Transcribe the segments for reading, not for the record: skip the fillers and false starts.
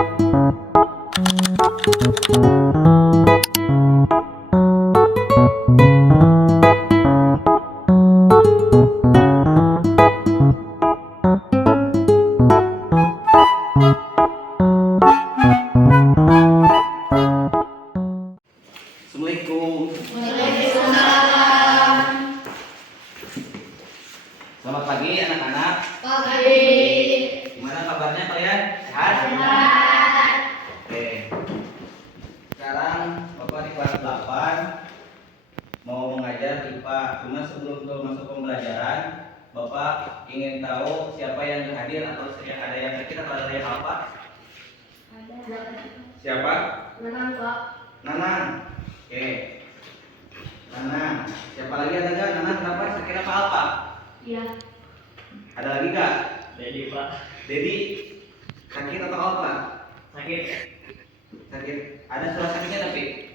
Assalamualaikum. Waalaikumsalam. Selamat pagi anak-anak. Pagi. Gimana kabarnya kalian? Sehat? Sehat. Oke. Sekarang Bapak di kelas 8 mau mengajar IPA. Cuma sebelum masuk pembelajaran, Bapak ingin tahu siapa yang hadir atau ada yang sakit atau ada yang apa? Siapa? Menang, Pak. Nanang. Oke. Nanang. Siapa lagi ada nggak? Nanang kenapa? Sakit apa? Iya. Ada lagi nggak? Dedi Pak, Dedi. Sakit atau apa? sakit. Sakit. Ada surat sakitnya tapi.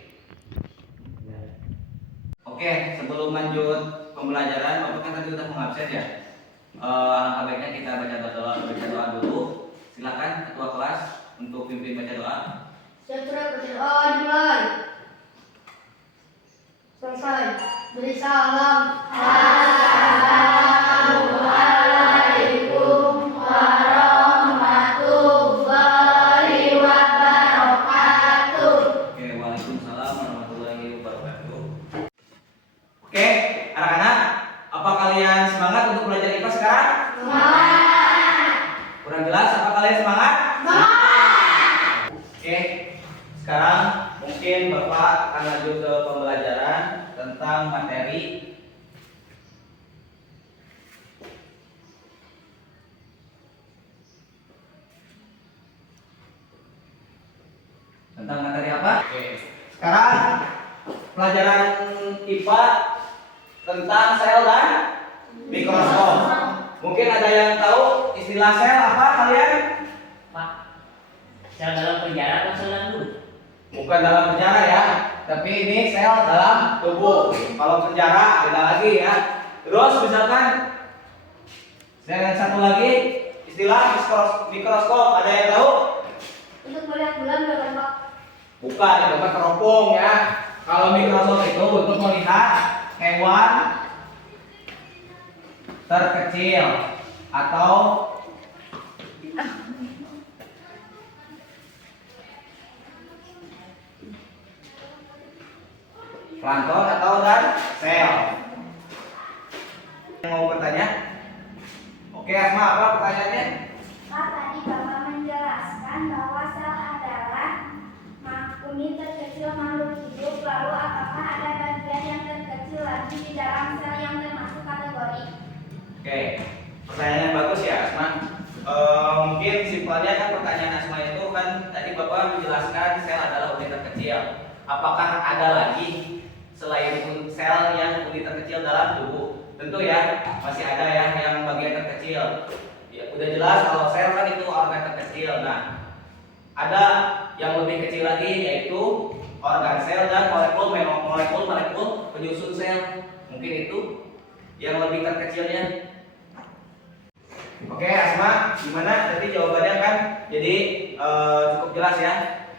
Oke, sebelum lanjut pembelajaran, Bapak kan tadi udah mengabsen ya. Alangkah baiknya kita baca doa dulu. Silakan ketua kelas untuk pimpin baca doa. Surat berdoa dimulai. Selesai. Beri salam. Assalamualaikum warahmatullahi wabarakatuh. Oke, waalaikumsalam warahmatullahi wabarakatuh. Oke, anak-anak, apa kalian semangat untuk belajar IPA sekarang? Semangat. Kurang jelas, apa kalian semangat? Oke, sekarang mungkin Bapak akan lanjut ke pembelajaran tentang materi apa? Oke, sekarang pelajaran IPA tentang sel dan mikroskop. Mungkin ada yang tahu istilah sel apa kalian? Pak, sel dalam penjara atau sel dalam tubuh? Bukan dalam penjara ya, tapi ini sel dalam tubuh. Kalau penjara beda lagi ya. Terus misalkan dan satu lagi istilah mikroskop, ada yang tahu? Untuk melihat bulan bukan, Pak? Bukan, ya bukan teropong ya. Kalau mikroskop itu untuk melihat hewan terkecil atau plankton atau dan sel. Yang mau bertanya? Oke, Asma, apa pertanyaannya? Pak, tadi Bapak menjelaskan bahwa sel adalah unit terkecil makhluk hidup. Lalu apakah ada bagian yang terkecil lagi di dalam sel yang termasuk kategori? Oke, pertanyaan yang bagus ya, Asma. Mungkin simpelnya kan pertanyaan Asma itu kan tadi Bapak menjelaskan sel adalah unit terkecil. Apakah ada lagi selain sel yang unit terkecil dalam tubuh? Tentu ya, masih ada ya yang bagian terkecil. Ya, udah jelas kalau sel kan itu organ terkecil. Nah, ada yang lebih kecil lagi yaitu organ sel dan molekul penyusun sel. Mungkin itu yang lebih terkecilnya. Oke, Asma, gimana? Tadi jawabannya kan jadi cukup jelas ya.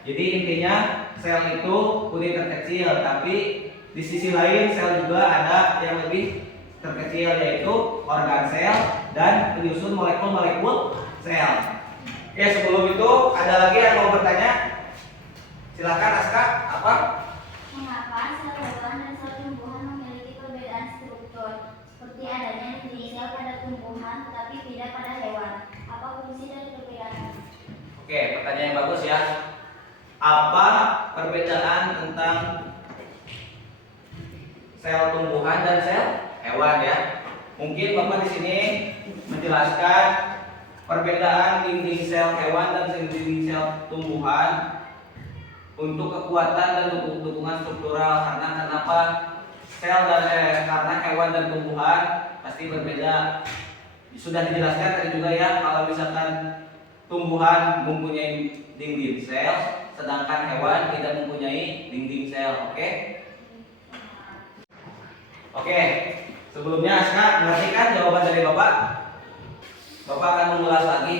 Jadi intinya sel itu unit terkecil, tapi di sisi lain sel juga ada yang lebih terkecil yaitu organ sel dan penyusun molekul sel. Oke, sebelum itu ada lagi yang mau bertanya? Silakan Aska, apa? Mengapa sel hewan dan sel tumbuhan memiliki perbedaan struktur? Seperti adanya dinding sel pada tumbuhan tetapi tidak pada hewan. Apa fungsi dari perbedaan? Oke, pertanyaan yang bagus ya. Apa perbedaan tentang sel tumbuhan dan sel hewan ya? Mungkin Bapak di sini menjelaskan perbedaan dinding sel hewan dan dinding sel tumbuhan untuk kekuatan dan dukungan struktural. Karena kenapa sel dan karena hewan dan tumbuhan pasti berbeda. Sudah dijelaskan tadi juga ya, kalau misalkan tumbuhan mempunyai dinding sel, sedangkan hewan tidak mempunyai dinding sel. Oke? Oke. Sebelumnya Aska mengerti kan jawaban dari Bapak? Bapak akan mengulas lagi.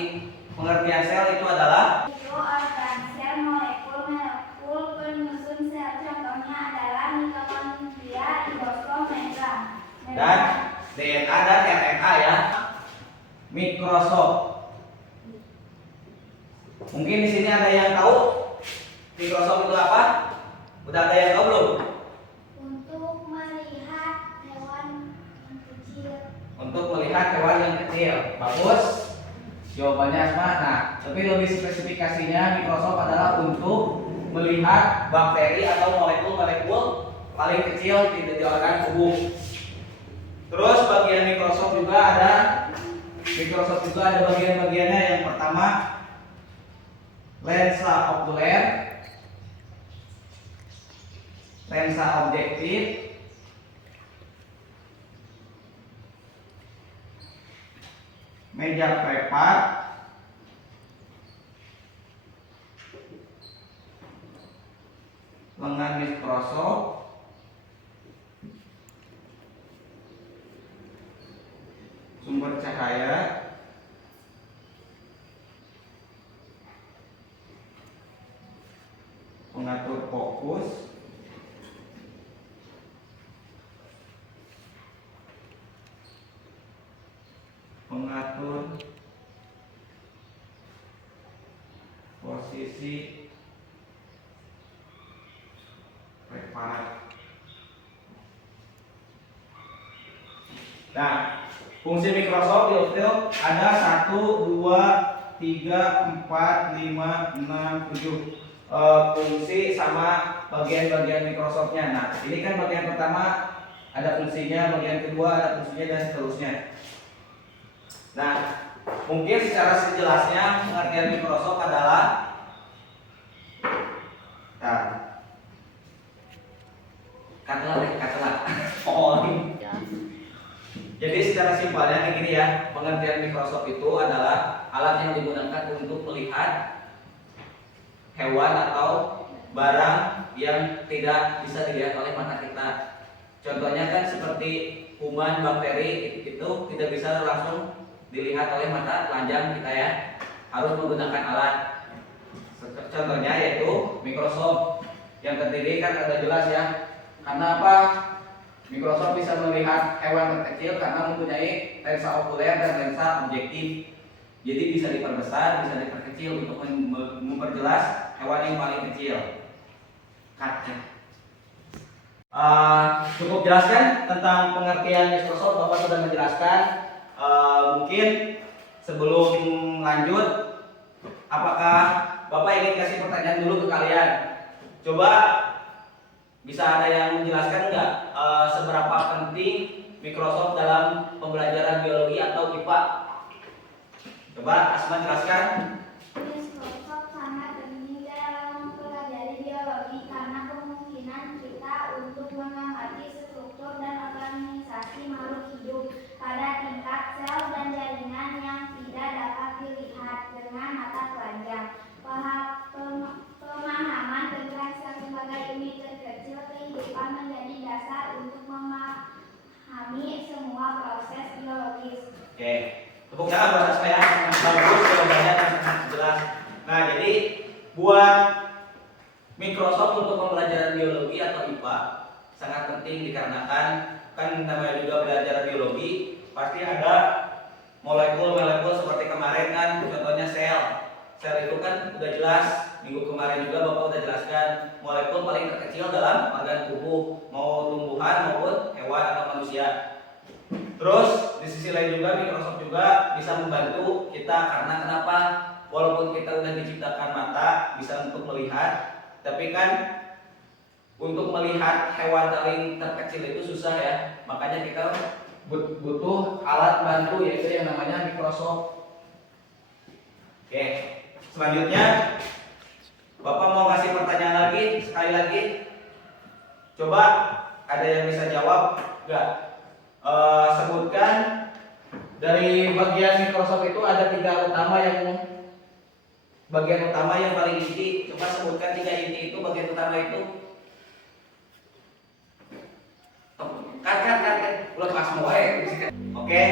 Pengertian sel itu adalah Itu organ Microsoft? Mungkin di sini ada yang tahu Microsoft itu apa? Udah ada yang tahu belum? Untuk melihat hewan yang kecil. Untuk melihat hewan yang kecil. Bagus. Jawabannya Asma. Nah, tapi lebih spesifikasinya Microsoft adalah untuk melihat bakteri atau molekul-molekul paling kecil di organ tubuh. Terus bagian Microsoft juga ada bagian-bagiannya. Yang pertama lensa okuler, lensa objektif, meja prepat, lengan mikroskop, sumber cahaya, pengatur fokus, pengatur posisi preparat. Nah, fungsi Microsoft Biofilm ada 1, 2, 3, 4, 5, 6, 7 fungsi sama bagian-bagian Microsoftnya. Nah, ini kan bagian pertama ada fungsinya, bagian kedua ada fungsinya dan seterusnya. Nah, mungkin secara sejelasnya pengertian Microsoft adalah katalah oh. Jadi secara simpelnya kayak gini ya, pengertian Microsoft itu adalah alat yang digunakan untuk melihat hewan atau barang yang tidak bisa dilihat oleh mata kita. Contohnya kan seperti kuman, bakteri itu tidak bisa langsung dilihat oleh mata telanjang kita ya, harus menggunakan alat. Contohnya yaitu Microsoft yang terdiri kan ada jelas ya. Karena apa? Microsoft bisa melihat hewan terkecil karena mempunyai lensa okuler dan lensa objektif. Jadi bisa diperbesar, bisa diperkecil untuk memperjelas hewan yang paling kecil. Cukup jelaskan tentang pengertian Microsoft, Bapak sudah menjelaskan. Mungkin sebelum lanjut, apakah Bapak ingin kasih pertanyaan dulu ke kalian? Coba bisa ada yang menjelaskan nggak seberapa penting Microsoft dalam pembelajaran biologi atau IPA? Coba Asma jelaskan. Mikroskop sangat penting dalam mempelajari biologi karena kemungkinan kita untuk mengamati struktur dan organisasi makhluk hidup pada tingkat sel dan jaringan yang tidak dapat dilihat dengan mata telanjang. Pemahaman tentang sel sebagai unit terkecil kehidupan menjadi dasar untuk memahami semua proses biologis. Oke, tepuk tangan buat Asma ya. Bagus jawabannya dan sangat jelas. Nah, jadi buat Microsoft untuk pembelajaran biologi atau IPA sangat penting dikarenakan kan namanya juga belajar biologi pasti ada molekul-molekul seperti kemarin kan contohnya sel. Sel itu kan udah jelas, minggu kemarin juga Bapak udah jelaskan molekul paling terkecil dalam organ tubuh, mau tumbuhan maupun hewan atau manusia. Terus di sisi lain juga Microsoft juga bisa membantu kita karena kenapa? Walaupun kita udah diciptakan mata bisa untuk melihat, tapi kan untuk melihat hewan paling terkecil itu susah ya. Makanya kita butuh alat bantu yaitu yang namanya Microsoft. Oke, selanjutnya Bapak mau kasih pertanyaan lagi sekali lagi. Coba ada yang bisa jawab enggak? Sebutkan dari bagian Microsoft itu ada bagian utama yang paling inti. Coba sebutkan 3 inti itu bagian utama itu. Kan udah pas semua ya. Oke,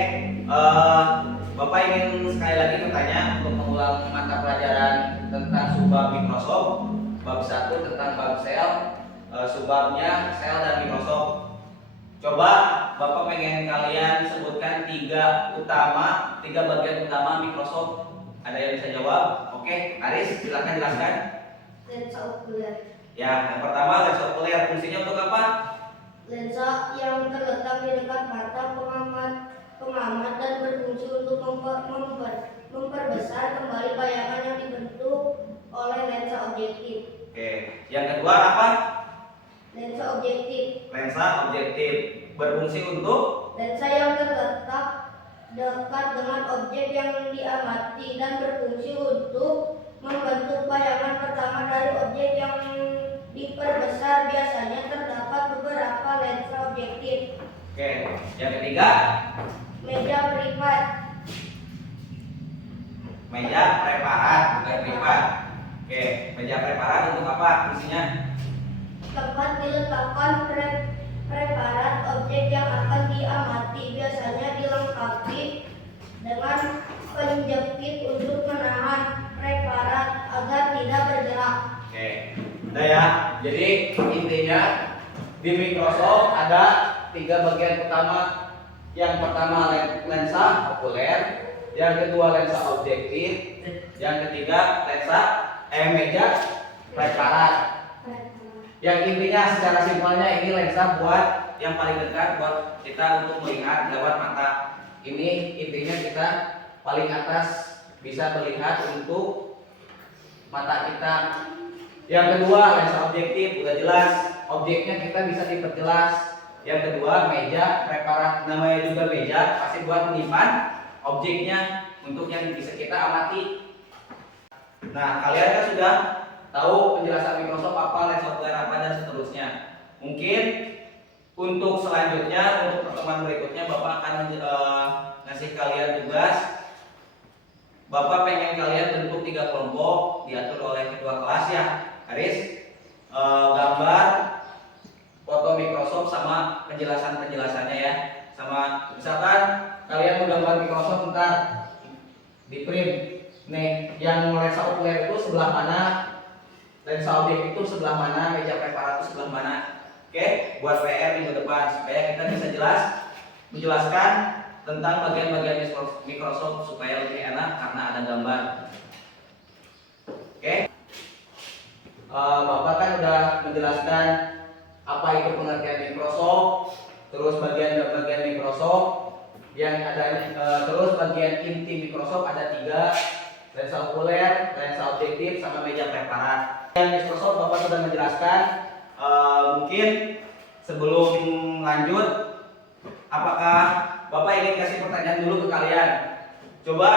Bapak ingin sekali lagi bertanya untuk mengulang mata pelajaran tentang subbab Microsoft, bab 1 tentang bab sel, subbabnya sel dan Microsoft. Coba Bapak pengen kalian sebutkan tiga bagian utama Microsoft. Ada yang bisa jawab? Oke, Aris, silakan jelaskan. Lensa okuler. Ya, yang pertama lensa okuler fungsinya untuk apa? Lensa yang terletak di dekat mata pengamat dan berfungsi untuk memperbesar kembali bayangan yang dibentuk oleh lensa objektif. Oke, yang kedua apa? Lensa objektif. Lensa objektif berfungsi untuk Lensa yang terletak dekat dengan objek yang diamati dan berfungsi untuk membentuk bayangan pertama dari objek yang diperbesar. Biasanya terdapat beberapa lensa objektif. Oke, yang ketiga Meja privat. meja preparat, bukan privat. Oke, meja preparat untuk apa fungsinya? Tempat diletakkan preparat objek yang akan diamati. Biasanya dilengkapi dengan penjepit untuk menahan preparat agar tidak bergerak. Oke, udah ya. Jadi intinya di Microsoft ada tiga bagian utama. Yang pertama lensa okuler, yang kedua lensa objektif, yang ketiga meja preparat. Yang intinya secara simpelnya ini lensa buat yang paling dekat buat kita untuk melihat lewat mata. Ini intinya kita paling atas bisa melihat untuk mata kita. Yang kedua lensa objektif udah jelas, objeknya kita bisa diperjelas. Yang kedua meja preparat, namanya juga meja pasti buat menyimpan objeknya untuk yang bisa kita amati. Nah, kalian kan sudah tahu penjelasan Microsoft apa, lensa okuler apa dan seterusnya. Mungkin untuk selanjutnya, untuk pertemuan berikutnya Bapak akan ngasih kalian tugas. Bapak pengen kalian bentuk 3 kelompok, diatur oleh ketua kelas ya. Aris, gambar, foto Microsoft sama penjelasannya ya. Sama misalkan kalian mau gambar Microsoft ntar di print. Nih, yang lensa okuler itu sebelah mana? Lensa objek itu sebelah mana, meja preparat itu sebelah mana. Oke, buat PR minggu depan supaya kita bisa menjelaskan tentang bagian-bagian Microsoft supaya lebih enak karena ada gambar. Oke, Bapak kan udah menjelaskan apa itu pengertian Microsoft, terus bagian-bagian Microsoft yang ada, terus bagian inti Microsoft ada 3, lensa okuler, lensa objektif, sama meja preparat. Microsoft Bapak sudah menjelaskan. Mungkin sebelum lanjut, apakah Bapak ingin kasih pertanyaan dulu ke kalian? Coba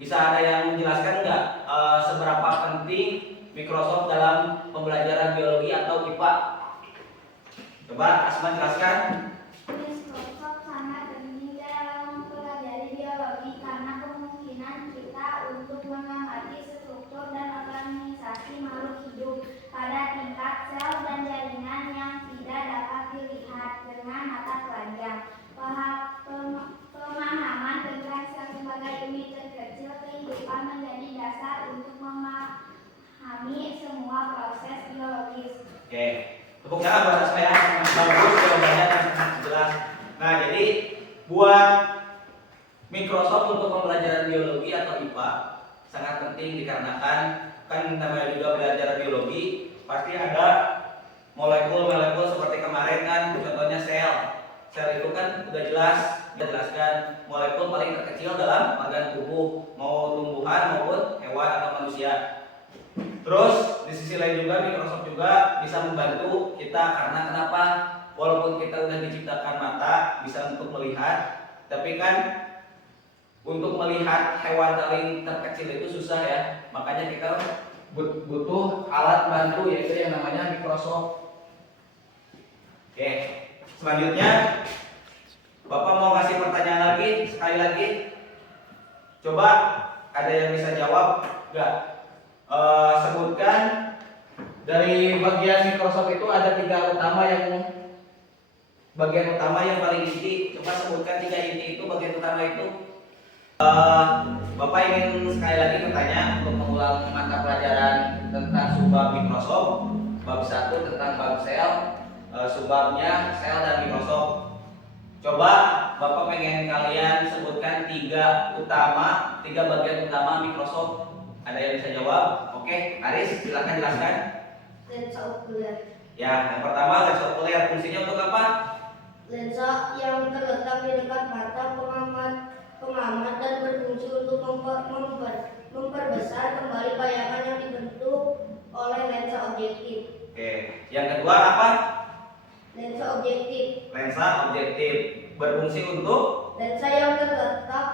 bisa ada yang menjelaskan nggak seberapa penting Microsoft dalam pembelajaran biologi atau IPA? Coba Asma jelaskan. Microsoft sangat penting dalam mempelajari biologi karena kemungkinan kita untuk mengamati struktur dan organisasi makhluk hidup pada tingkat sel dan jaringan yang tidak dapat dilihat dengan mata telanjang. Pemahaman tentang sel sebagai unit terkecil kehidupan menjadi dasar untuk memahami semua proses biologis. Oke, tepuk tangan buat Asma ya. Bagus jawabannya sangat jelas. Nah, jadi buat Microsoft untuk pembelajaran biologi atau IPA sangat penting dikarenakan kan namanya juga belajar biologi pasti ada molekul-molekul seperti kemarin kan contohnya sel. Sel itu kan udah jelaskan molekul paling terkecil dalam organ tubuh, mau tumbuhan maupun hewan atau manusia. Terus di sisi lain juga Microsoft juga bisa membantu kita karena kenapa? Walaupun kita udah diciptakan mata bisa untuk melihat, tapi kan untuk melihat hewan paling terkecil itu susah ya. Makanya kita butuh alat bantu yaitu yang namanya Microsoft. Oke, selanjutnya Bapak mau kasih pertanyaan lagi, sekali lagi. Coba ada yang bisa jawab nggak? Sebutkan dari bagian Microsoft itu ada 3 utama bagian utama yang paling inti. Coba sebutkan 3 inti itu, bagian utama itu. Bapak ingin sekali lagi bertanya untuk mengulang mata pelajaran tentang subbab Microsoft, bab 1 tentang bab sel, subbabnya sel dan Microsoft. Coba Bapak pengen kalian sebutkan tiga bagian utama Microsoft. Ada yang bisa jawab? Oke, Aris silakan jelaskan. Lensa okuler. Ya, yang pertama lensa okuler fungsinya untuk apa? Lensa yang terletak di dekat mata pengamat dan berfungsi untuk memperbesar kembali bayangan yang dibentuk oleh lensa objektif. Oke, yang kedua apa? Lensa objektif. Lensa objektif berfungsi untuk Lensa yang terletak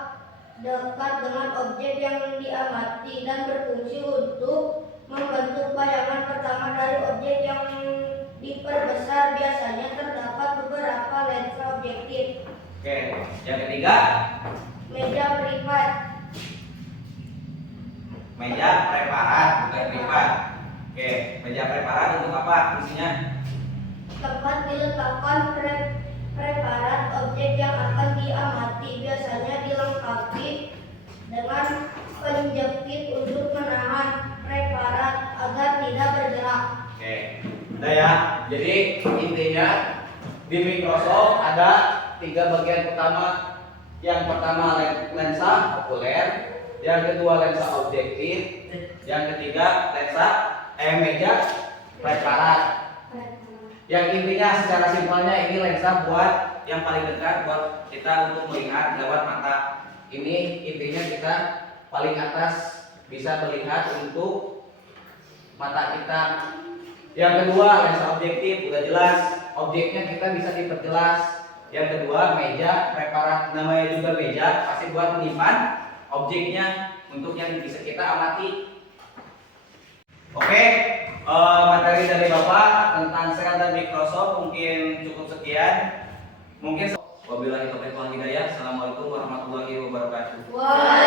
dekat dengan objek yang diamati dan berfungsi untuk membentuk bayangan pertama dari objek yang diperbesar. Biasanya terdapat beberapa lensa objektif. Oke, yang ketiga Meja privat. meja preparat bukan privat. Oke, meja preparat untuk apa fungsinya? Tempat diletakkan preparat objek yang akan diamati. Biasanya dilengkapi dengan penjepit untuk menahan preparat agar tidak bergerak. Oke, udah ya. Jadi intinya di Microsoft ada tiga bagian utama. Yang pertama lensa okuler, yang kedua lensa objektif, yang ketiga lensa meja preparat. Yang intinya secara simpelnya ini lensa buat yang paling dekat buat kita untuk melihat lewat mata. Ini intinya kita paling atas bisa melihat untuk mata kita. Yang kedua lensa objektif udah jelas, objeknya kita bisa diperjelas. Yang kedua meja preparat, namanya juga meja pasti buat menyimpan objeknya untuk yang bisa kita amati. Oke, materi dari Bapak tentang sel dan Microsoft mungkin cukup sekian. Mungkin wabillahi taufiq wal hidayah. Assalamualaikum warahmatullahi wabarakatuh. Wah.